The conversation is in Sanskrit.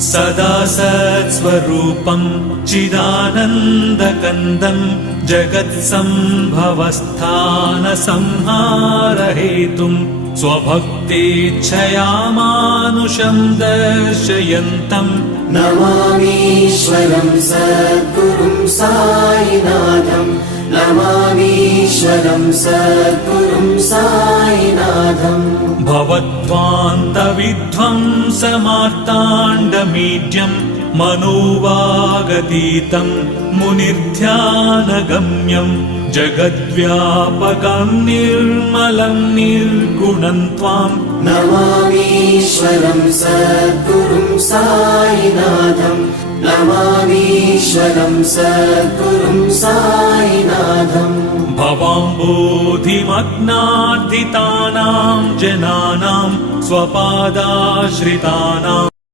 सदा सत्स्वरूपम् चिदानन्दकन्दम् जगत्सम्भवस्थानसंहारहेतुम् स्वभक्तेच्छया मानुषम् दर्शयन्तम् नमामीश्वरं सद्गुरुं साईनाथम् नमामीश्वरं सद्गुरुं साईनाथम् भवद्वान्तविध्वंसमार्ताण्डमीड्यम् मनोवागतीतम् मुनिर्ध्यानगम्यम् जगद्व्यापकम् निर्मलम् निर्गुणम् त्वाम् नमामीश्वरं सद्गुरुं साईनाथम् नमामीश्वरं सद्गुरुं साईनाथम् भवाम्बोधिमग्नार्दितानां जनानां स्वपादाश्रितानां